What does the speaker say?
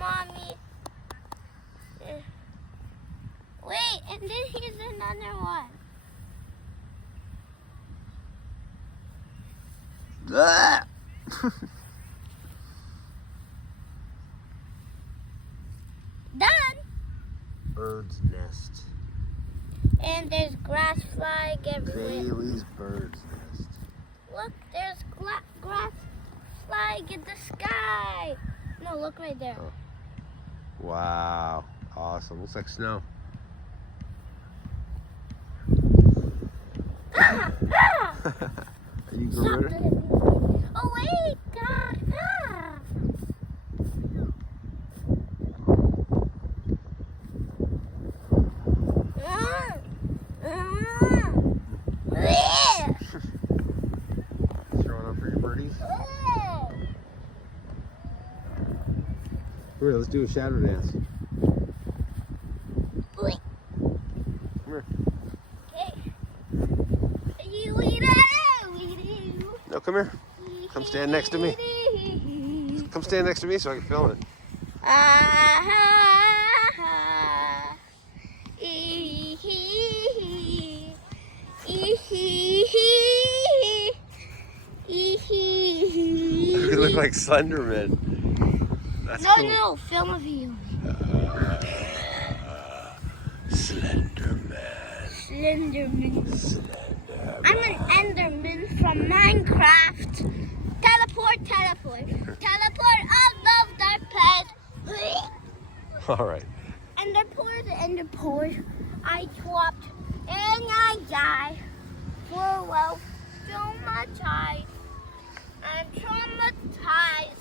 Mommy. Wait, and then here's another one. Ah! Done. Bird's nest. And there's grass flying everywhere. Bailey's bird's nest. Look, there's grass flying in the sky. No, look right there. Oh. Wow. Awesome. Looks like snow. Ah, ah. Are you Stop gorilla? it. Oh, wait, God. Ah. Yeah. Showing up for your birdies? Come here, let's do a shadow dance. Wait. Come here. No, come here. Come stand next to me. Come stand next to me so I can film it. You look like Slenderman. That's cool. No, film of you. Slenderman. Slenderman. I'm an Enderman from Minecraft. Teleport. Teleport, I love that pet. All right. Enderport. I dropped and I died. For well, so much I'm traumatized.